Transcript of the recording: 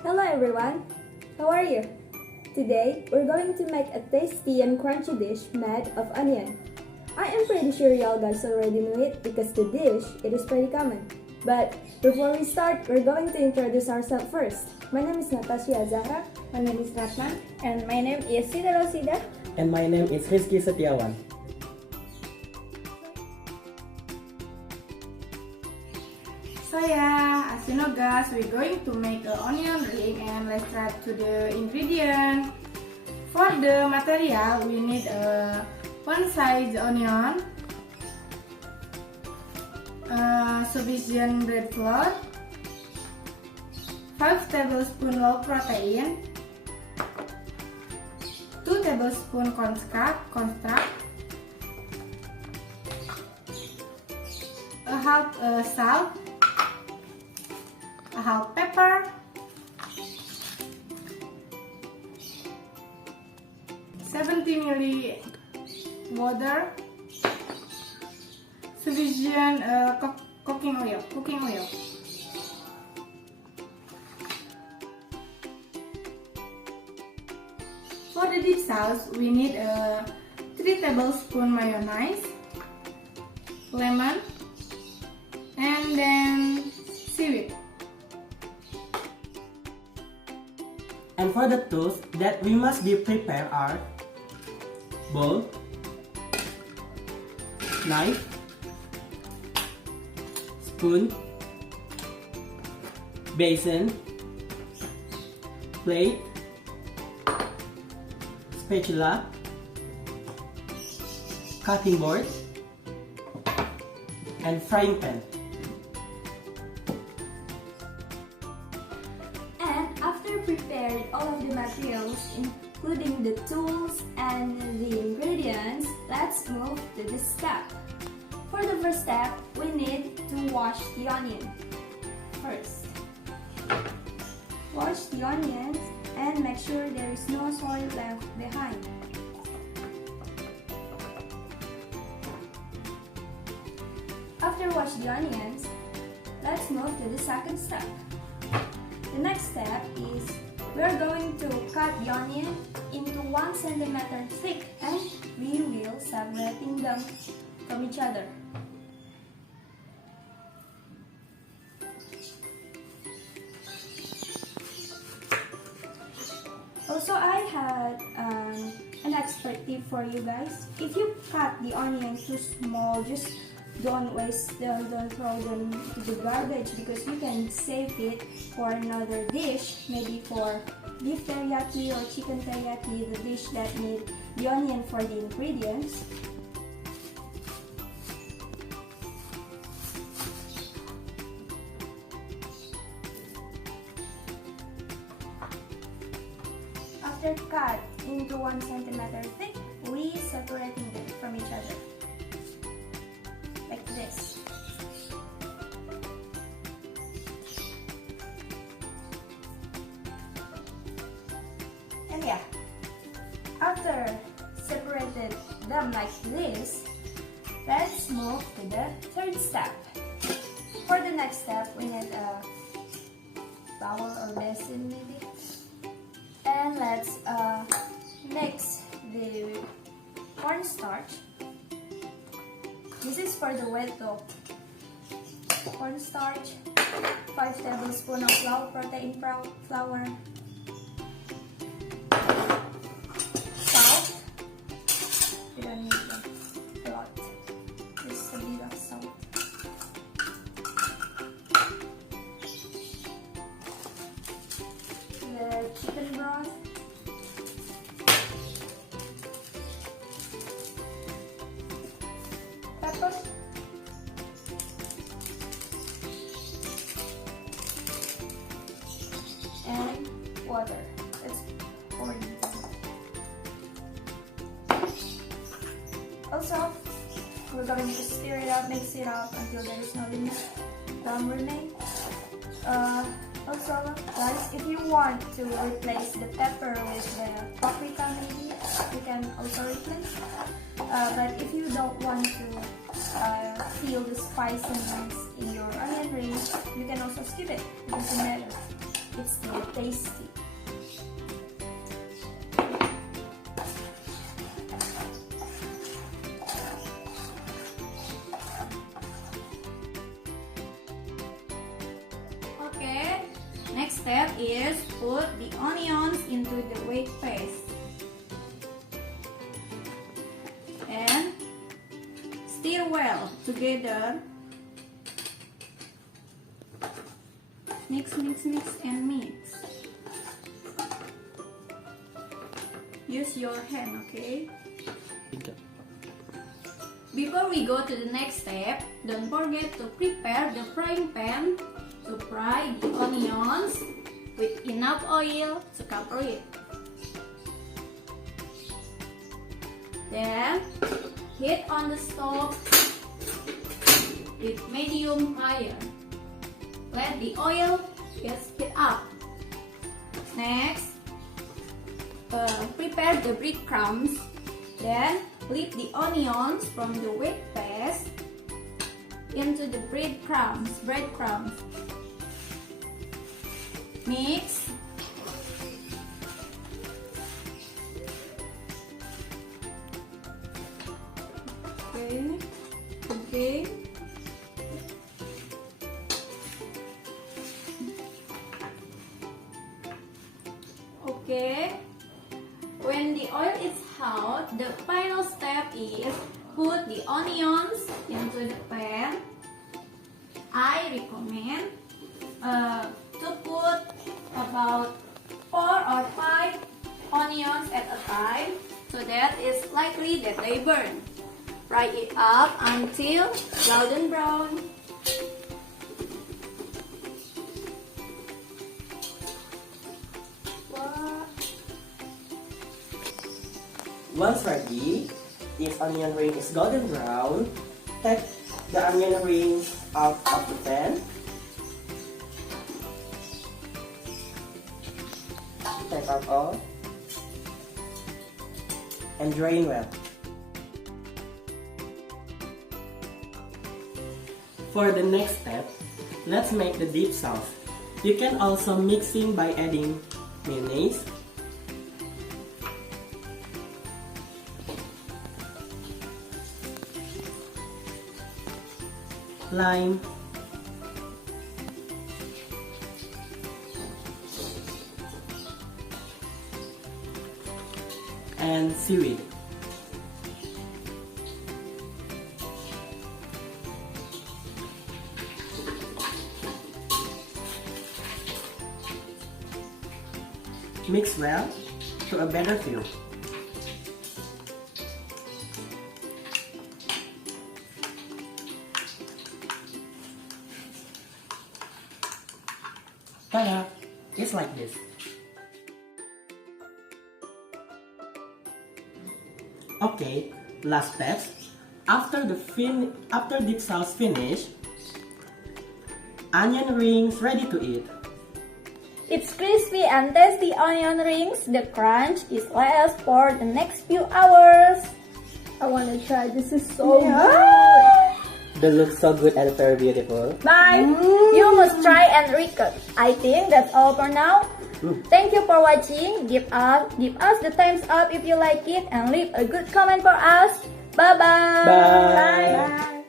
Hello everyone, how are you? Today we're going to make a tasty and crunchy dish made of onion. I am pretty sure y'all guys already know it because the dish it is pretty common. But before we start, we're going to introduce ourselves first. My name is Natasya Azahra. My name is Ratna. And my name is Siti Rosidah. And my name is Rizky Setiawan. So yeah, as you know guys, we're going to make an onion ring and let's start to the ingredient. For the material, we need a one size onion, sufficient bread flour, 5 tablespoons low protein, 2 tablespoons cornstarch, a half salt, a half pepper, 70 ml water, sufficient cooking oil. For the dip sauce, we need 3 tablespoons mayonnaise, lemon, and then seaweed. And for the tools that we must be prepared are bowl, knife, spoon, basin, plate, spatula, cutting board, and frying pan. And after prepared all of the materials, including the tools and the ingredients, let's move to this step. For the first step, we need to wash the onion. First, wash the onions and make sure there is no soil left behind. After wash the onions, let's move to the second step. The next step is we are going to cut the onion into 1 centimeter thick and we will separating them from each other. Also, I had an expert tip for you guys. If you cut the onion too small, just don't waste them, don't throw them to the garbage because you can save it for another dish, maybe for beef teriyaki or chicken teriyaki, the dish that need the onion for the ingredients. After cut into 1 centimeter thick, we separating them from each other. Like this. And yeah, after separated them like this, let's move to the third step. For the next step, we need a bowl or basin maybe. And let's mix the cornstarch. This is for the wet dough. Cornstarch, 5 tablespoons of low protein flour, salt. We don't need a lot. Just a bit of salt. The chicken broth. Pepper. And water. Let's pour it down. Also, we're going to stir it up, mix it up until there is no remain. Also, guys, if you want to replace the pepper with the paprika, maybe you can also replace. But if you don't want to feel the spiciness in your onion ring, you can also skip it. It doesn't matter. it's more tasty. Okay, next step is put the onions into the wheat paste and stir well together. Mix, mix, mix, and mix. Use your hand, okay? Before we go to the next step, don't forget to prepare the frying pan to fry the onions with enough oil to cover it. Then, heat on the stove with medium fire. Let the oil get heat up. Next, prepare the breadcrumbs. Then, flip the onions from the wheat paste into the breadcrumbs. Mix. Okay. Okay. When the oil is hot, the final step is put the onions into the pan. I recommend to put about 4 or 5 onions at a time, so that it's likely that they burn. Fry it up until golden brown. Once ready, if onion ring is golden brown, take the onion rings out of the pan. Take out all and drain well. For the next step, let's make the dip sauce. You can also mixing by adding mayonnaise, lime, and seaweed. Mix well to a better feel. Ta-da! It's like this. Okay, last steps. After dip sauce finish, onion rings ready to eat. It's crispy and tasty onion rings. The crunch is last for the next few hours. I want to try. This is so good. They look so good and very beautiful. Bye. You must try and recook. I think that's all for now. Thank you for watching. Give us the thumbs up if you like it and leave a good comment for us. Bye-bye. Bye. Bye.